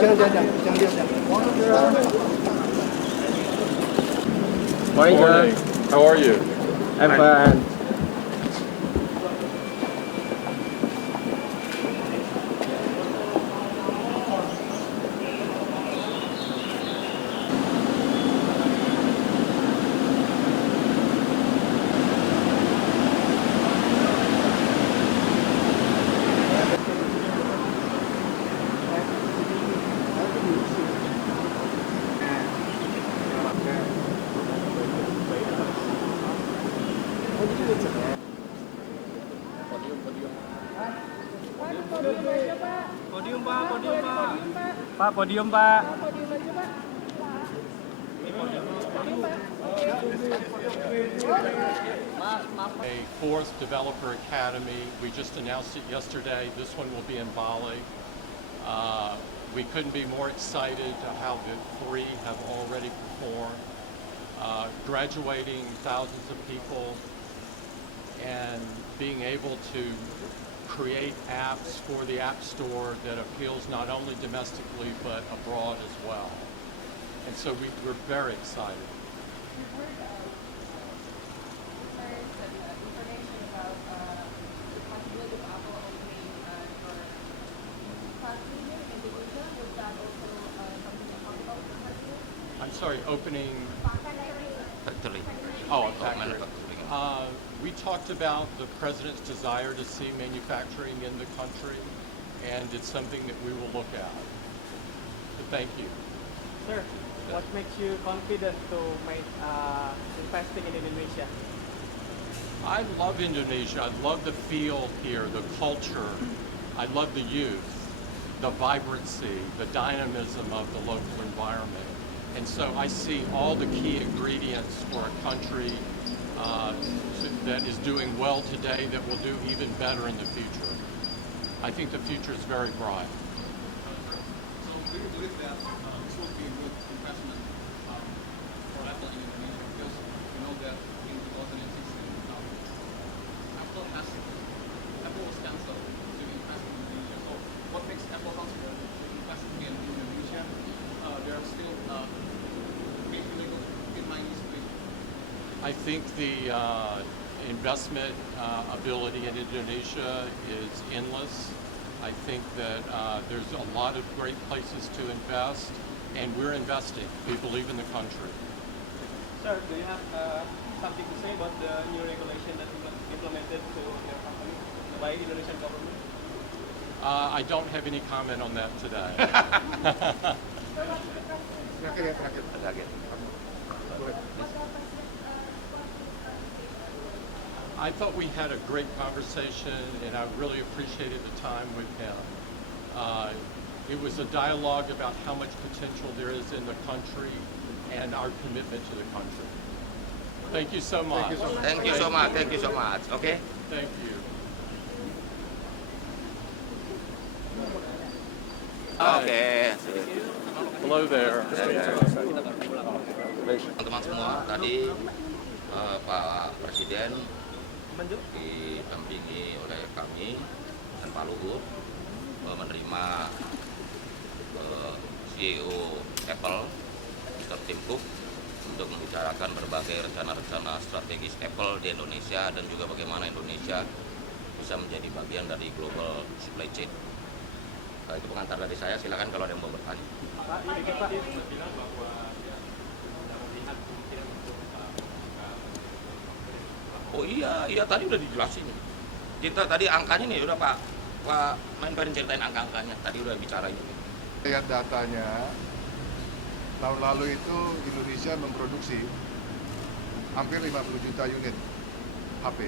Morning, Morning. How are you? I'm fine. Podium Pak, podium Pak. Pak, podium Pak. A fourth developer academy. We just announced it yesterday. This one will be in Bali. We couldn't be more excited of how the three have already performed, graduating thousands of people and being able to create apps for the App Store that appeals not only domestically but abroad as well. And so we're very excited. I'm sorry, opening. Factory. Oh, a factory. Manufacturing. We talked about the president's desire to see manufacturing in the country, and it's something that we will look at. So thank you. Sir, what makes you confident to make investing in Indonesia? I love Indonesia. I love the feel here, the culture. I love the youth, the vibrancy, the dynamism of the local environment. And so I see all the key ingredients for a country that is doing well today that will do even better in the future. I think the future is very bright. So do you believe that this would be a good investment for Apple in Indonesia? Because you know that in 2016, Apple was cancelled to invest in Indonesia. So what makes Apple confident to invest in Indonesia? There are still big illegal in my history. I think the investment ability in Indonesia is endless. I think that there's a lot of great places to invest, and we're investing. We believe in the country. Sir, do you have something to say about the new regulation that implemented to your company by Indonesian government? I don't have any comment on that today. I thought we had a great conversation, and I really appreciated the time with him. It was a dialogue about how much potential there is in the country and our commitment to the country. Thank you so much. Thank you so much. Thank you so much. Okay. Thank you. Oke. Hello there. Teman-teman semua, tadi Pak Presiden didampingi oleh kami dan Pak Luhut menerima CEO Apple, Mr. Tim Cook, untuk membicarakan berbagai rencana-rencana strategis Apple di Indonesia dan juga bagaimana Indonesia bisa menjadi bagian dari global supply chain. Itu pengantar dari saya, silakan kalau ada yang mau bertanya. Oh iya tadi udah dijelasin. Kita tadi angkanya nih udah Pak Menperin ceritain angka-angkanya. Tadi udah bicara ini. Lihat datanya, tahun lalu itu Indonesia memproduksi hampir 50 juta unit HP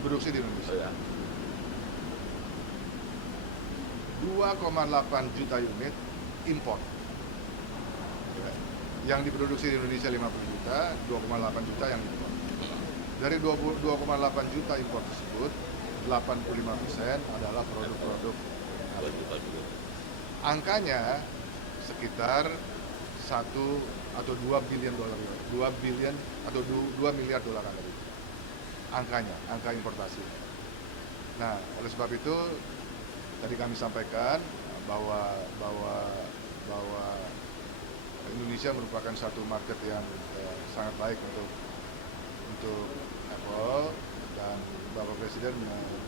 diproduksi di Indonesia. Oh, ya. 2,8 juta unit impor. Ya. Yang diproduksi di Indonesia 50 juta, 2,8 juta yang impor. Dari 2,8 juta impor tersebut, 85% adalah produk-produk Apple. Angkanya sekitar 1 atau 2 bilion dolar, 2 bilion atau 2 miliar dolar Amerika. Angkanya, angka importasi. Nah, oleh sebab itu tadi kami sampaikan bahwa Indonesia merupakan satu market yang sangat baik untuk Apple, dan Bapak Presiden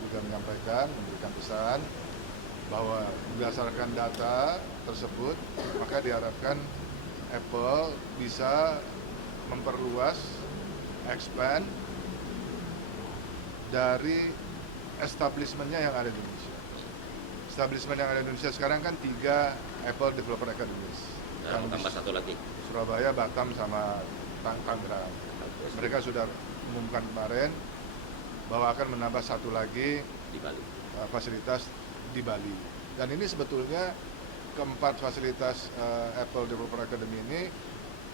juga menyampaikan, memberikan pesan bahwa berdasarkan data tersebut maka diharapkan Apple bisa memperluas, expand dari establishment-nya yang ada di Indonesia. Establishment yang ada di Indonesia sekarang kan 3 Apple Developer Academies. Dan tambah satu lagi. Surabaya, Batam, sama Tangerang. Mereka sudah umumkan kemarin bahwa akan menambah satu lagi Di Bali. fasilitas di Bali. Dan ini sebetulnya keempat fasilitas Apple Developer Academy ini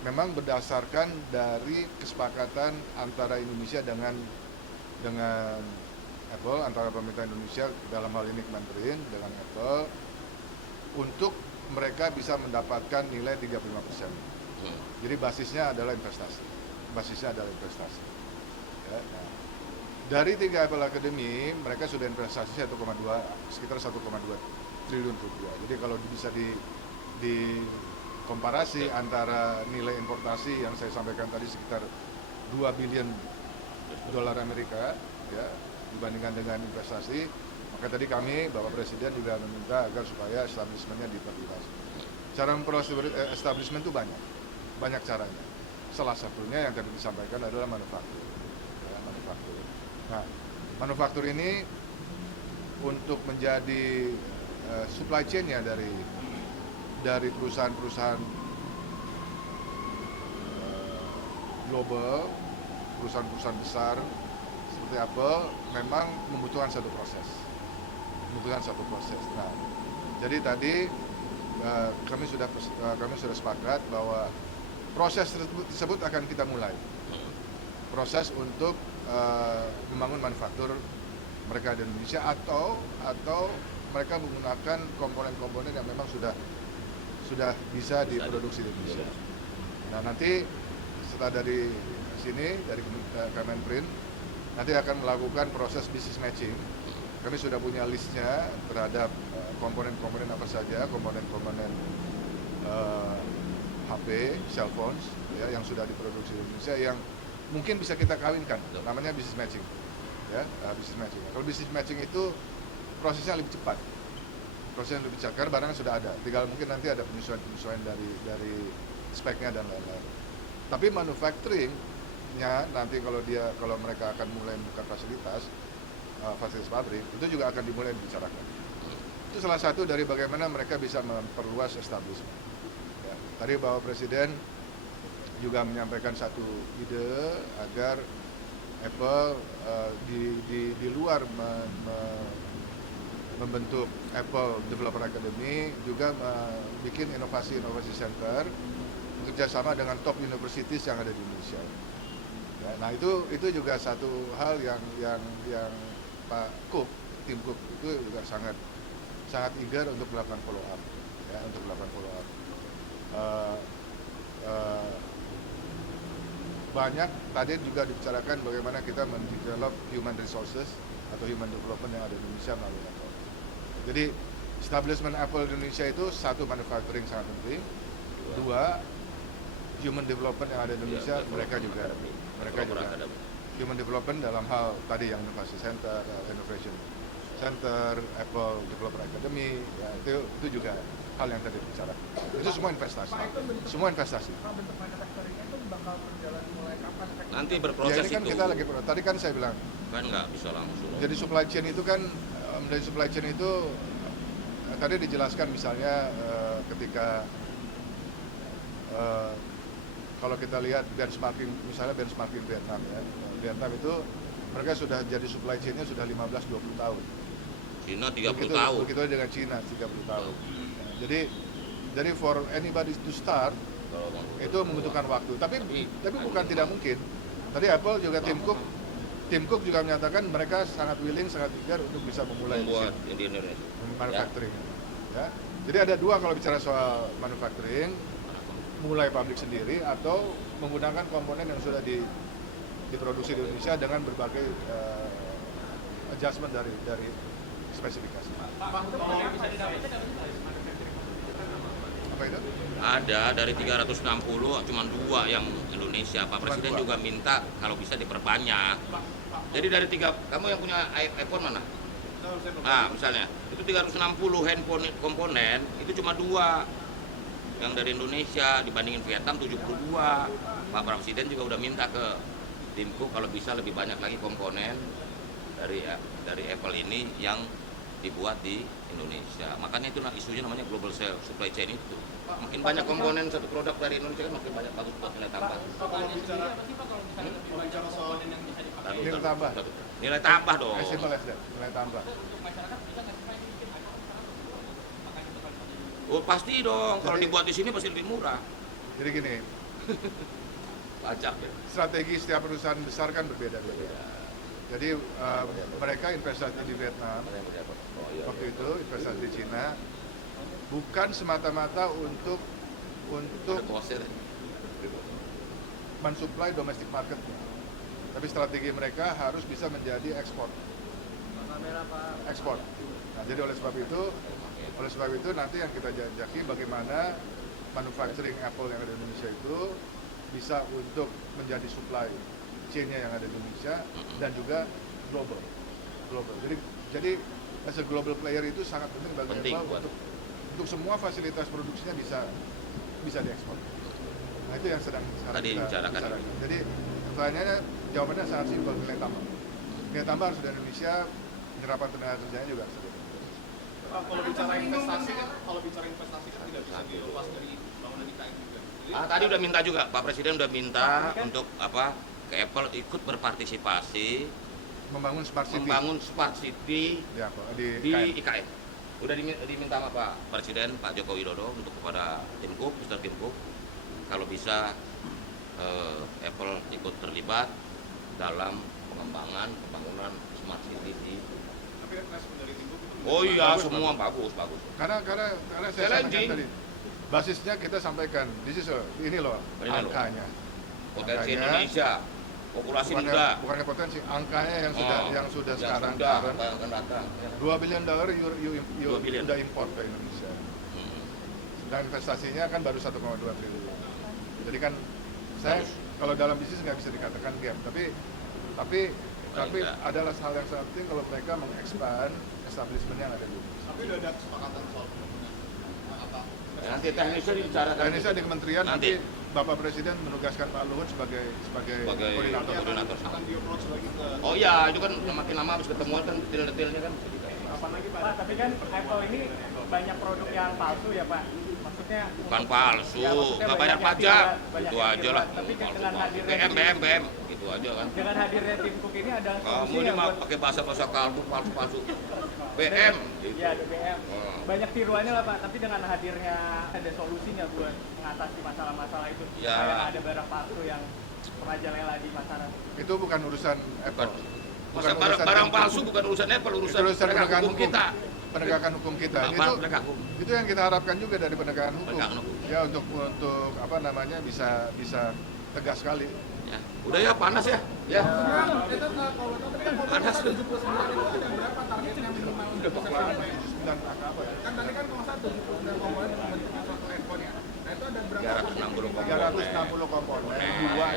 memang berdasarkan dari kesepakatan antara Indonesia dengan Apple, antara pemerintah Indonesia dalam hal ini Kementerian dengan Apple, untuk mereka bisa mendapatkan nilai 35%. Jadi basisnya adalah investasi. Ya, nah, dari 3 Apple Academy, mereka sudah investasi sekitar 1,2 triliun rupiah. Jadi kalau bisa dikomparasi antara nilai importasi yang saya sampaikan tadi sekitar 2 billion dolar Amerika, ya, dibandingkan dengan investasi, maka tadi kami, Bapak Presiden juga meminta agar supaya establishment-nya diperluas. Cara memperluas establishment itu banyak caranya. Salah satunya yang tadi disampaikan adalah manufaktur. Ya, manufaktur. Nah, manufaktur ini untuk menjadi supply chain-nya dari perusahaan-perusahaan global, perusahaan-perusahaan besar seperti Apple, memang membutuhkan satu proses. Nah, jadi tadi kami sudah sepakat bahwa proses tersebut akan kita mulai. Proses untuk membangun manufaktur mereka di Indonesia atau mereka menggunakan komponen-komponen yang memang sudah bisa diproduksi di Indonesia. Nah, nanti setelah dari sini, dari Kemenprin, nanti akan melakukan proses business matching. Kami sudah punya listnya terhadap komponen-komponen apa saja, komponen-komponen HP, cell phones, ya, yang sudah diproduksi di Indonesia yang mungkin bisa kita kawinkan, namanya business matching, ya, business matching. Kalau business matching itu prosesnya lebih cepat, karena barangnya sudah ada, tinggal mungkin nanti ada penyesuaian dari speknya dan lain-lain. Tapi manufacturing-nya nanti kalau mereka akan mulai membuka fasilitas pabrik, itu juga akan dimulai dibicarakan. Itu salah satu dari bagaimana mereka bisa memperluas establishment. Ya, tadi Bapak Presiden juga menyampaikan satu ide agar Apple di luar membentuk Apple Developer Academy juga bikin inovasi center bekerjasama dengan top universities yang ada di Indonesia. Ya, nah itu juga satu hal yang Pak Cook, tim Cook itu juga sangat eager untuk melakukan follow up, ya, banyak tadi juga dibicarakan bagaimana kita mendevelop human resources atau human development yang ada di Indonesia melalui Apple. Jadi establishment Apple di Indonesia itu satu, manufacturing sangat penting, dua, human development yang ada di Indonesia, mereka juga human development dalam hal tadi yang innovation center, Apple Developer Academy, ya, itu juga hal yang tadi bicara. Itu semua investasi. Bentuk manufacturing-nya itu bakal berjalan mulai kapan? Nanti Ya berproses ini kan itu. kita lagi, tadi kan saya bilang, Kan nggak bisa langsung. jadi supply chain itu kan, dari supply chain itu tadi dijelaskan misalnya ketika kalau kita lihat benchmarking Vietnam, ya, Vietnam itu mereka sudah jadi supply chain-nya sudah 15-20 tahun. Cina 30 tahun. Begitu dengan Cina 30 tahun. Ya, jadi for anybody to start Kalau mau itu membutuhkan waktu. Tapi bukan tidak mungkin. Tadi Apple juga Tim Cook juga menyatakan mereka sangat willing, sangat eager untuk bisa memulai membuat di sini, di Indonesia. manufacturing. Ya. Jadi ada dua kalau bicara soal manufacturing, mulai pabrik sendiri atau menggunakan komponen yang sudah diproduksi di Indonesia dengan berbagai adjustment dari spesifikasi. Pak, untuk bisa didapatkan nggak sih manufacturing? Apa itu? Ada dari 360 cuma 2 yang Indonesia. Pak Presiden dua. juga minta kalau bisa diperbanyak. Jadi dari 3, kamu yang punya iPhone mana? Nah, misalnya itu 360 handphone komponen itu cuma 2 yang dari Indonesia, dibandingin Vietnam 72. Pak Presiden juga udah minta ke Tim Cook kalau bisa lebih banyak lagi komponen dari Apple ini yang dibuat di Indonesia. Makanya itu isunya namanya global supply chain itu. Makin banyak komponen satu produk dari Indonesia kan makin banyak bagus buat nilai tambah. Kalau bicara apa sih Pak kalau misalnya bicara soal yang bisa dipakai Nilai tambah. Nilai tambah dong. Simple as that, nilai tambah. untuk masyarakat bisa nggak sih Pak ini mungkin ada makan itu kan Oh pasti dong, kalau Jadi- dibuat di sini pasti lebih murah. Jadi gini, Pajak ya. strategi setiap perusahaan besar kan berbeda-beda. Jadi mereka investasi di Vietnam, Oh, iya. waktu itu investasi di Cina, bukan semata-mata untuk Ada kosir. mensuplai domestic marketnya. Tapi strategi mereka harus bisa menjadi ekspor. Ekspor. Nah, jadi oleh sebab itu nanti yang kita jajaki bagaimana manufacturing Apple yang ada di Indonesia itu bisa untuk menjadi supply chain-nya yang ada di Indonesia dan juga global. Jadi as a global player itu sangat penting bagi Penting Apple buat- untuk semua fasilitas produksinya bisa diekspor. Nah itu yang sedang sekarang Tadi kita bicarakan. bicarakan. Jadi pertanyaannya jawabannya sangat simpel, nilai tambah. Nilai tambah harus dari Indonesia, penyerapan tenaga kerjanya juga harus ada. kalau bicara investasi kan tidak bisa dilepas dari bangunan IKN juga. Jadi, Tadi udah minta juga, Pak Presiden udah minta untuk ke Apple ikut berpartisipasi Membangun smart city membangun smart city di di KM. IKN. Udah diminta sama Pak Presiden, Pak Joko Widodo untuk kepada Tim Cook, Mr. Tim Cook, kalau bisa Apple ikut terlibat dalam pembangunan smart city di. tapi respon dari tim itu Oh iya, Bagus, semua bagus. Karena saya sampaikan Challenging. tadi, basisnya kita sampaikan, ini loh Ini loh. angkanya. Potensi Angkanya, Indonesia, populasi muda. bukannya potensi, angkanya yang sudah sekarang sudah current, akan datang. $2 billion you 2 billion. udah import ke Indonesia. Hmm. Dan investasinya kan baru 1,2 triliun. Jadi kan saya Bagus. kalau dalam bisnis nggak bisa dikatakan gap, tapi Enggak. adalah hal yang sangat penting kalau mereka mengekspand establishment yang ada di Indonesia. tapi udah ada kesepakatan soal apa Nanti teknisnya dibicarakan. Indonesia di kementerian Nanti. nanti Bapak Presiden menugaskan Pak Luhut sebagai koordinator. koordinator. akan di approach lagi ke Oh iya, itu kan makin lama habis ketemuan kan detail-detailnya kan bisa dikasih. Apa lagi Pak? Tapi kan Apple ini banyak produk yang palsu ya Pak. Maksudnya Bukan palsu, Ya, maksudnya nggak bayar banyak yang pajak, banyak itu yang aja lah. tapi kan Palsu, dengan palsu. hadirnya BM, gitu aja kan. dengan hadirnya Tim Cook ini ada Kamu solusi ini nggak mah buat pakai bahasa kaldu palsu. BM, gitu. ya BBM. Oh. Banyak tiruannya lah Pak, tapi dengan hadirnya ada solusinya buat mengatasi masalah-masalah itu. Ya. Kayak ada barang palsu yang merajalela di pasaran. Itu bukan urusan Apple. Masa Bukan urusan barang Tim palsu Cook. bukan urusan Apple, Itu urusan urusan penegakan hukum kita. Penegakan hukum kita. Apa? Penegakan hukum. Itu yang kita harapkan juga dari penegakan hukum. Penegakan hukum. Ya untuk apa namanya bisa tegas sekali. Ya. Udah ya panas ya. Ya. Panas tuh. Udah bakalan 9 apa ya? Kan tadi kan kalau 1 komponen membentuk satu handphone ya. Nah itu ada berapa? 360 komponen. 360 komponen, dua